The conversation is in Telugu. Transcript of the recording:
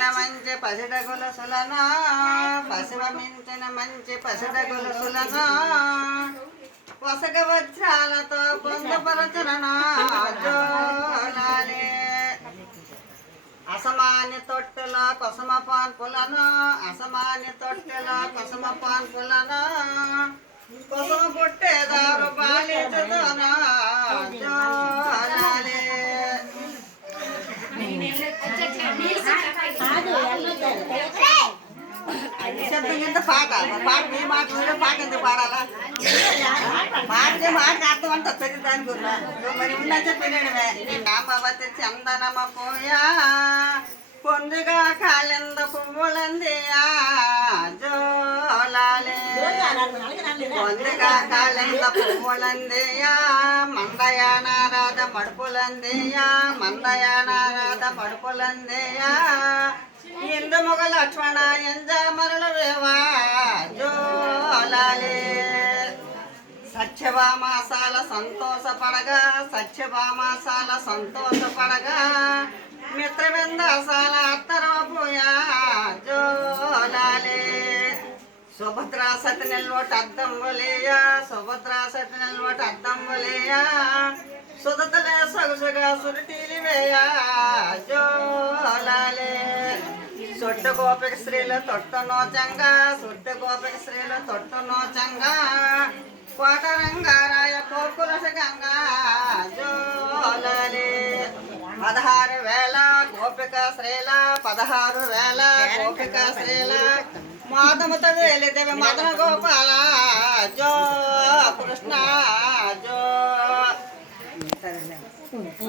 మించిన మంచి పసిడ గొలుసులను పసివ మించిన మంచి పసిడ గొలుసులను వసగ వజ్రాలతో పొందుపరచులను జోలాలే అసమాన్య తొట్టెల కొసమ పాన్పులను అసమాన్య తొట్టెల కొసమ పాన్పులను కొసమ పుట్టేదారు బాలించుతున్నా జోలాలే శబ్దం పాట పాట మీ మాట పాట ఎందుకు పాడాలా మాట అర్థం అంతా పెద్ద దాని గురించి మరి ఉన్నా చెప్పినమే రామవతి చందనమ పోయా పొందుగా కాలింద పువ్వులందియా జోలాలే పొందుగా కాలింద పువ్వులందియా మందయానారాధ మడుపులందియా మందయానారాధ మడుపులందియా ఇందు మొగ లక్ష్మణ ఎంజామరుల వేవా జోలాలే సత్యభామాసాల సంతోషపడగా సత్యభామాసాల సంతోషపడగా మిత్రవిందాసాల అత్తరవపోయా జోలాలే సుభద్రా సతి నిల్వట అద్దం వలేయా సుభద్రా సతి నిల్వట అద్దం వలేయా సుదతలే సొగసుగా సురిటీలివేయా జోలాలే సొట్టు గోపిక స్త్రీలు తొట్టు నోచంగా సొట్టు గోపిక స్త్రీలు తొట్టు నోచంగా కోట రంగారాయ కోకులస గంగా జోలాలే 16,000 గోపిక శ్రీల 16,000 గోపిక శ్రీల మాధమత వేలిదేవి మదన గోపాల జో కృష్ణ జో